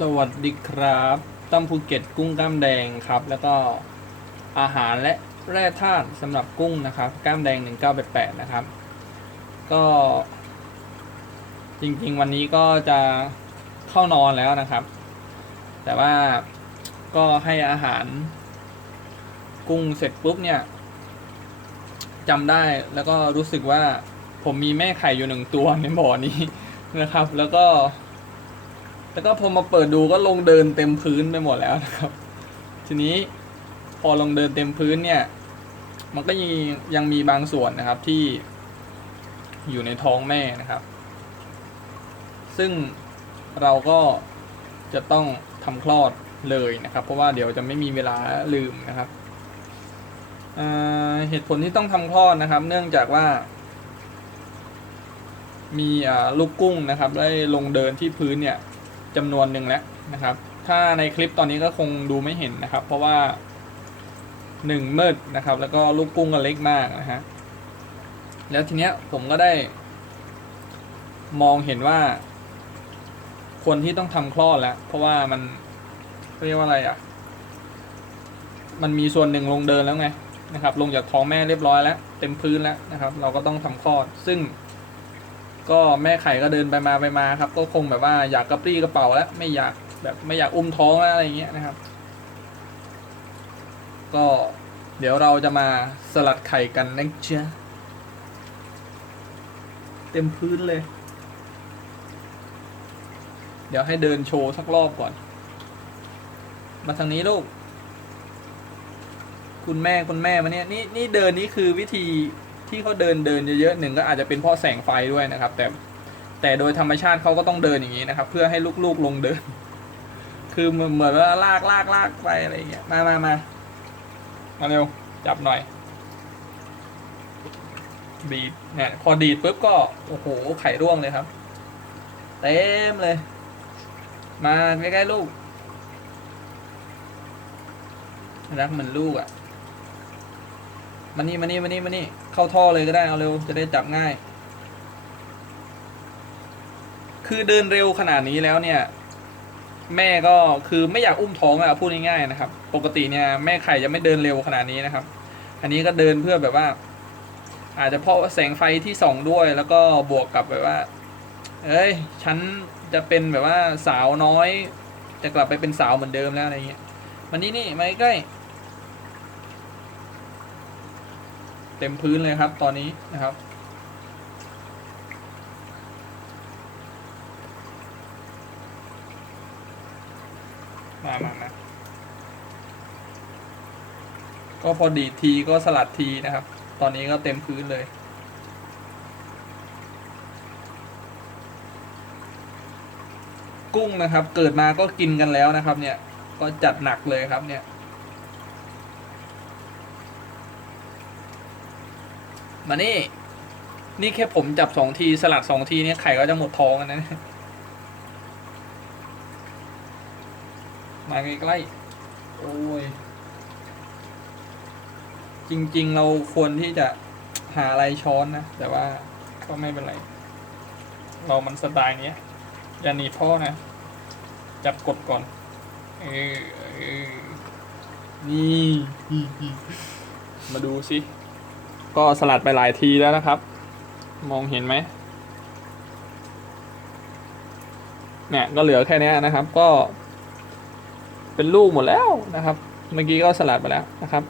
สวัสดีครับตั้มภูเก็ตกุ้งกล้ามแดงครับ แล้วก็อาหารและแร่ธาตุสำหรับกุ้งนะครับกล้ามแดง 1988 นะครับ ก็ จริงๆ วันนี้ก็จะเข้านอนแล้วนะครับ แต่ว่าก็ให้อาหาร กุ้งเสร็จปุ๊บเนี่ยจำได้แล้วก็รู้สึกว่าผมมีแม่ไข่อยู่หนึ่งตัวในบ่อนี้นะครับ แล้วก็ แล้วก็พอมาเปิดดูก็ลงเดินเต็มพื้นไปหมดแล้วนะครับ ทีนี้พอลงเดินเต็มพื้นเนี่ย มันก็ยังยังมีบางส่วนนะครับที่อยู่ในท้องแม่นะครับ ซึ่งเราก็จะต้องทำคลอดเลยนะครับ เพราะว่าเดี๋ยวจะไม่มีเวลาลืมนะครับเเหตุผลที่ต้องทำคลอดนะครับ เนื่องจากว่า มีลูกกุ้งนะครับ ได้ลงเดินที่พื้นเนี่ย จำนวนหนึ่งแล้วนะครับ ถ้าในคลิปตอนนี้ก็คงดูไม่เห็นนะครับ เพราะว่าหนึ่งมืดนะครับ แล้วก็ลูกกุ้งก็เล็กมากนะฮะแล้วทีเนี้ยผมก็ได้ มองเห็นว่า คนที่ต้องทำคลอดแล้ว เพราะว่ามันเรียกว่าอะไรอะ มันมีส่วนหนึ่งลงเดินแล้วไงนะครับ ลงจากท้องแม่เรียบร้อยแล้ว เต็มพื้นแล้วนะครับ เราก็ต้องทำคลอด ซึ่ง ก็แม่ไข่ก็เดินไปมาไปมาครับ ก็คงแบบว่าอยากกระปรี้กระเป๋าแล้วไม่อยากแบบไม่อยากอุ้มท้องแล้วอะไรอย่างเงี้ยนะครับ ก็เดี๋ยวเราจะมาสลัดไข่กันนะจ๊ะเต็มพื้นเลย เดี๋ยวให้เดินโชว์สักรอบก่อน มาทางนี้ลูก คุณแม่คุณแม่มาเนี่ยนี่นี่เดินนี่คือวิธี ที่เขาเดินเดินเยอะๆหนึ่งก็อาจจะเป็นเพราะแสงไฟด้วยนะครับ แต่แต่โดยธรรมชาติเขาก็ต้องเดินอย่างนี้นะครับ เพื่อให้ลูกๆลงเดิน คือเหมือนเหมือนว่าลากลากลากไปอะไรอย่างเงี้ยมามามามาเร็วจับหน่อยบีบเนี่ยพอดีดปุ๊บก็โอ้โหไข่ร่วงเลยครับ เต็มเลย มาใกล้ๆลูกรักเหมือนลูกอะ่ะ มานี่มานี่มานี่มานี่เข้าท่อเลยก็ได้เอาเร็วจะได้จับง่าย คือเดินเร็วขนาดนี้แล้วเนี่ย แม่ก็คือไม่อยากอุ้มท้องอะพูดง่ายๆนะครับ ปกติเนี่ยแม่ไข่จะไม่เดินเร็วขนาดนี้นะครับ อันนี้ก็เดินเพื่อแบบว่า อาจจะเพราะแสงไฟที่ส่องด้วย แล้วก็บวกกับแบบว่า เอ้ยฉันจะเป็นแบบว่าสาวน้อย จะกลับไปเป็นสาวเหมือนเดิมแล้วอะไรเงี้ยมันนี่นี่มาใกล้ เต็มพื้นเลยครับ ตอนนี้นะครับมามามาก็พอดีทีก็สลัดทีนะครับ ตอนนี้ก็เต็มพื้นเลย กุ้งนะครับ เกิดมาก็กินกันแล้วนะครับ เนี่ย ก็จัดหนักเลยครับเนี่ย มานี่ นี่แค่ผมจับสองทีสลัดสองทีเนี่ยไข่ก็จะหมดท้องกันนะมาใกล้ๆโอ้ย จริง ๆ เราควรที่จะหาอะไรช้อนนะ แต่ว่าก็ไม่เป็นไร เรามันสไตล์เนี้ยอย่าหนีพ่อนะ จับกดก่อนเออเออนี่ มาดูสิ ก็สลัดไปหลายทีแล้วนะครับ มองเห็นไหมเนี่ยก็เหลือแค่นี้นะครับ ก็ เป็นลูกหมดแล้วนะครับ เมื่อกี้ก็สลัดไปแล้วนะครับ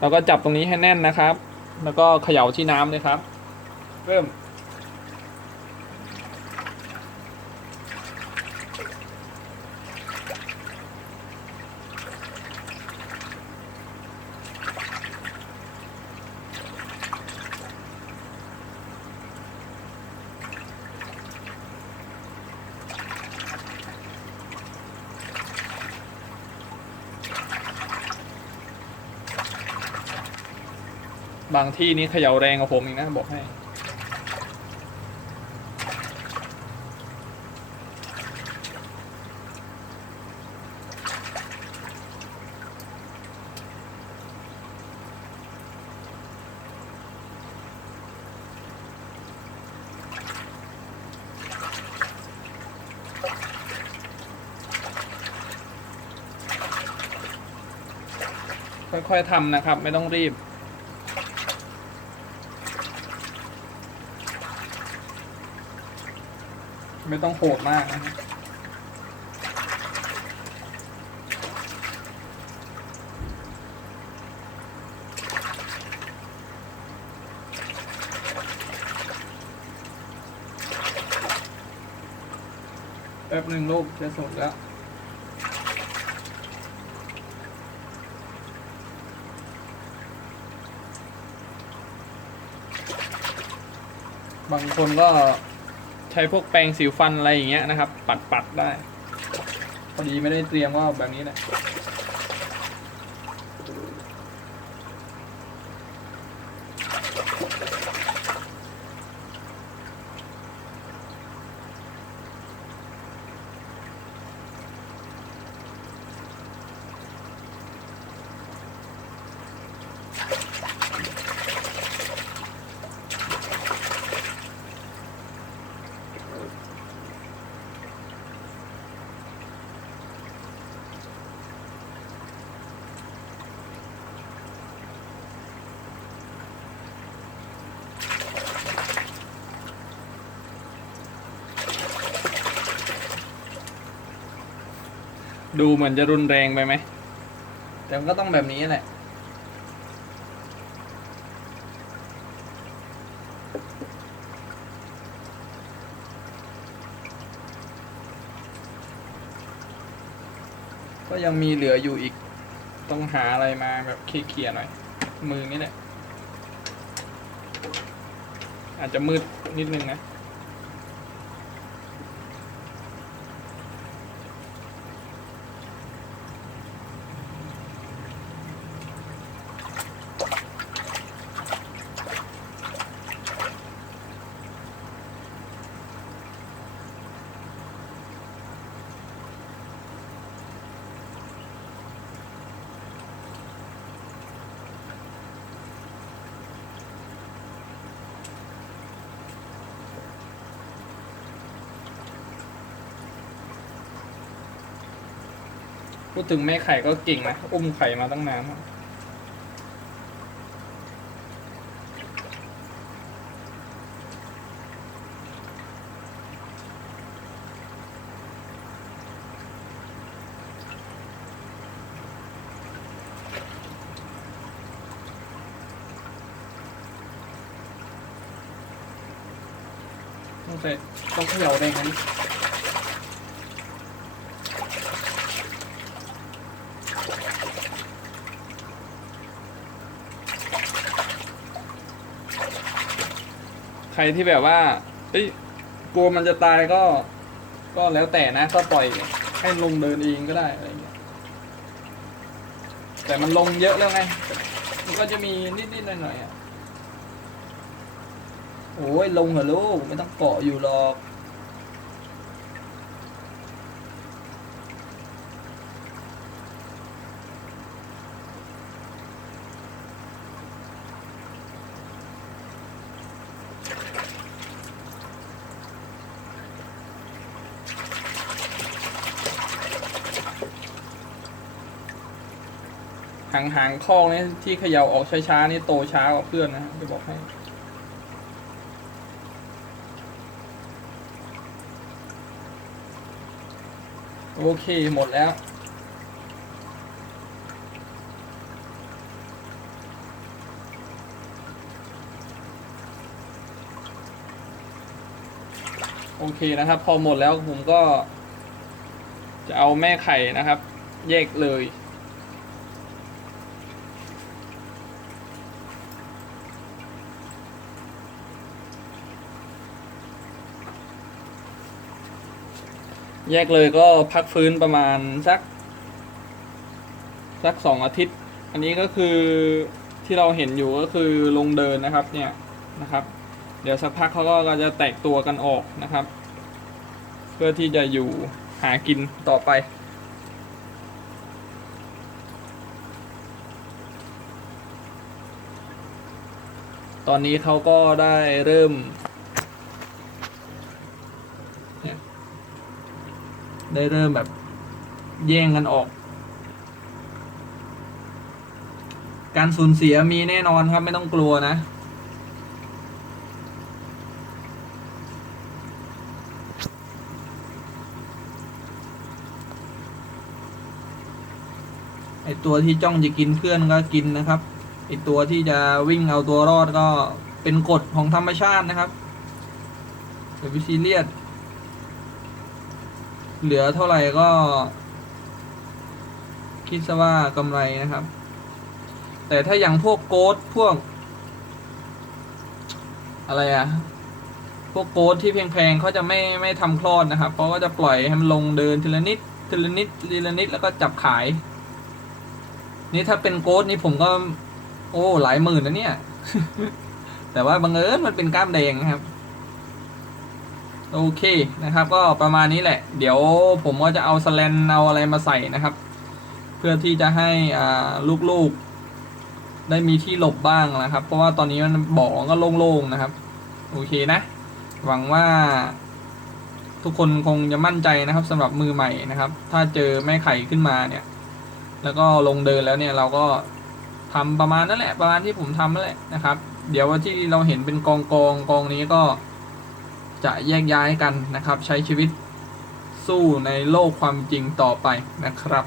เราก็จับตรงนี้ให้แน่นนะครับ แล้วก็เขย่าที่น้ำเลยครับ เริ่ม บางที่นี้เขย่าแรงกว่าผมอีกนะ บอกให้ค่อยๆทำนะครับ ไม่ต้องรีบ ไม่ต้องโหดมากนะครับแป๊บหนึ่งลูกจะสุดแล้วบางคนก็ ใช้พวกแปรงสีฟันอะไรอย่างเงี้ยนะครับ ปัดปัดๆได้ พอดีไม่ได้เตรียมก็แบบนี้แหละ ดูเหมือนจะรุนแรงไปไหม แต่มันก็ต้องแบบนี้แหละ ก็ยังมีเหลืออยู่อีก ต้องหาอะไรมาแบบเคลียร์ๆหน่อย มือนี่แหละ อาจจะมืดนิดนึงนะ พูดถึงแม่ไข่ก็เก่งนะอุ้มไข่มาตั้งนานต้องใส่ต้องเขย่าแรงอันนี้ รที่แบบว่าเอ้ยกลัวมันจะตายก็ ก็แล้วแต่นะ ก็ปล่อยให้ลงเดินเองก็ได้อะไรเงี้ยแต่มันลงเยอะแล้วไง มันก็จะมีนิดๆหน่อยๆอะโอ้ยลงเหรอลูกไม่ต้องเกาะอยู่หรอก หางหางๆข้องนี่ที่เขย่าออกช้าๆนี่โตช้ากว่าเพื่อนนะจะบอกให้ โอเคหมดแล้ว โอเคนะครับ พอหมดแล้วผมก็ จะเอาแม่ไข่นะครับ แยกเลย แยกเลยก็พักฟื้นประมาณสัก สักสองอาทิตย์ อันนี้ก็คือที่เราเห็นอยู่ก็คือลงเดินนะครับเนี่ยนะครับ เดี๋ยวสักพักเขาก็จะแตกตัวกันออกนะครับ เพื่อที่จะอยู่หากินต่อไปตอนนี้เขาก็ได้เริ่ม ได้เริ่มแบบแย่งกันออก การสูญเสียมีแน่นอนครับไม่ต้องกลัวนะ ไอตัวที่จ้องจะกินเพื่อนก็กินนะครับไอตัวที่จะวิ่งเอาตัวรอดก็เป็นกฎของธรรมชาตินะครับอย่าไปซีเรียส เหลือเท่าไหร่ก็ คิดซะว่ากำไรนะครับ แต่ถ้าอย่างพวกโกดพวก อะไรอะพวกโกดที่แพงๆเขาจะไม่ไม่ทำคลอดนะครับเขาก็จะปล่อยให้มันลงเดินทีละนิดทีละนิดทีละนิดแล้วก็จับขาย นี่ถ้าเป็นโกดนี่ผมก็ โอ้หลายหมื่นนะเนี่ย แต่ว่าบังเอิญมันเป็นกล้ามแดงนะครับ โอเคนะครับ ก็ประมาณนี้แหละ เดี๋ยวผมก็จะเอาสแลนเอาอะไรมาใส่นะครับ เพื่อที่จะให้อ่าลูกๆ ได้มีที่หลบบ้างนะครับ เพราะว่าตอนนี้มันบ่อก็โล่งๆนะครับ โอเคนะ หวังว่า ทุกคนคงจะมั่นใจนะครับสำหรับมือใหม่นะครับ ถ้าเจอแม่ไข่ขึ้นมาเนี่ย แล้วก็ลงเดินแล้วเนี่ยเราก็ทำประมาณนั่นแหละ ประมาณที่ผมทำนั่นแหละนะครับ เดี๋ยวว่าที่เราเห็นเป็นกองกองกองนี้ก็ จะแยกย้ายกันนะครับ ใช้ชีวิตสู้ในโลกความจริงต่อไปนะครับ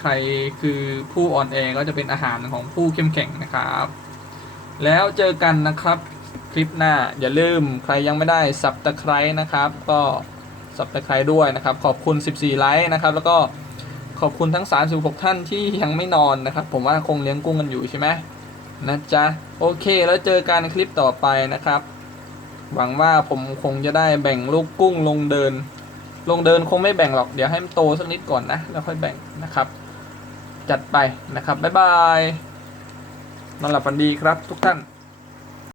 ใครคือผู้อ่อนแอก็จะเป็นอาหารของผู้เข้มแข็งนะครับ แล้วเจอกันนะครับคลิปหน้าอย่าลืมใครยังไม่ได้สับตะไคร้นะครับ ก็สับตะไคร้ด้วยนะครับ ขอบคุณ 14 ไลค์นะครับ แล้วก็ขอบคุณทั้ง 36 ท่านที่ยังไม่นอนนะครับ ผมว่าคงเลี้ยงกุ้งกันอยู่ใช่ไหมนะจ๊ะ โอเคแล้วเจอกันในคลิปต่อไปนะครับ หวังว่าผมคงจะได้แบ่งลูกกุ้งลงเดิน ลงเดินคงไม่แบ่งหรอก เดี๋ยวให้มันโตสักนิดก่อนนะ แล้วค่อยแบ่งนะครับ จัดไปนะครับ บ๊ายบายนอนหลับฝันดีครับทุกท่าน